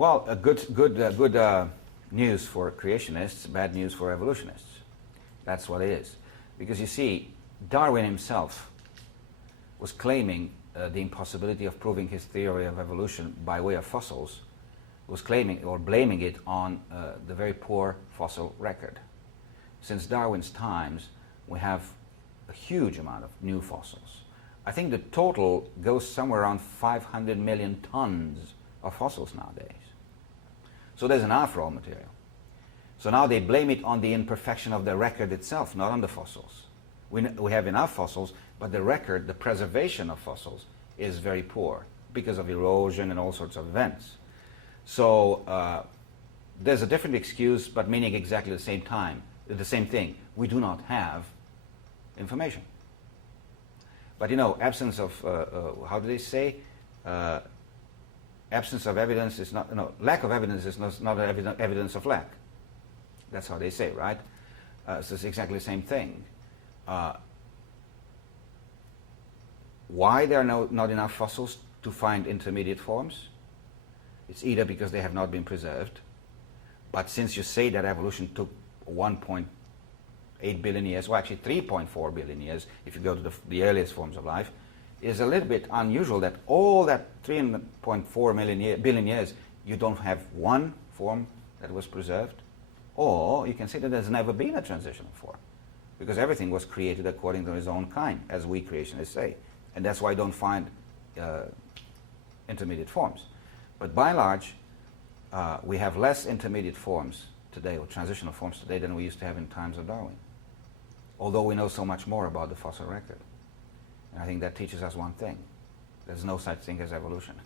Well, good news for creationists, bad news for evolutionists. That's what it is. Because you see, Darwin himself was claiming the impossibility of proving his theory of evolution by way of fossils, was claiming or blaming it on the very poor fossil record. Since Darwin's times, we have a huge amount of new fossils. I think the total goes somewhere around 500 million tons of fossils nowadays. So there's enough raw material. So now they blame it on the imperfection of the record itself, not on the fossils. We have enough fossils, but the record, the preservation of fossils, is very poor because of erosion and all sorts of events. So there's a different excuse, but meaning exactly the same thing. We do not have information. But you know, absence of, how do they say? Absence of evidence is not, no, lack of evidence is not evidence of lack. That's how they say, right? So it's exactly the same thing. Why there are not enough fossils to find intermediate forms? It's either because they have not been preserved, but since you say that evolution took 1.8 billion years, well actually 3.4 billion years, if you go to the earliest forms of life, is a little bit unusual that all that 3.4 billion years, you don't have one form that was preserved. Or you can say that there's never been a transitional form, because everything was created according to its own kind, as we creationists say. And that's why I don't find intermediate forms. But by and large, we have less intermediate forms today, or transitional forms today, than we used to have in times of Darwin. Although we know so much more about the fossil record. And I think that teaches us one thing. There's no such thing as evolution.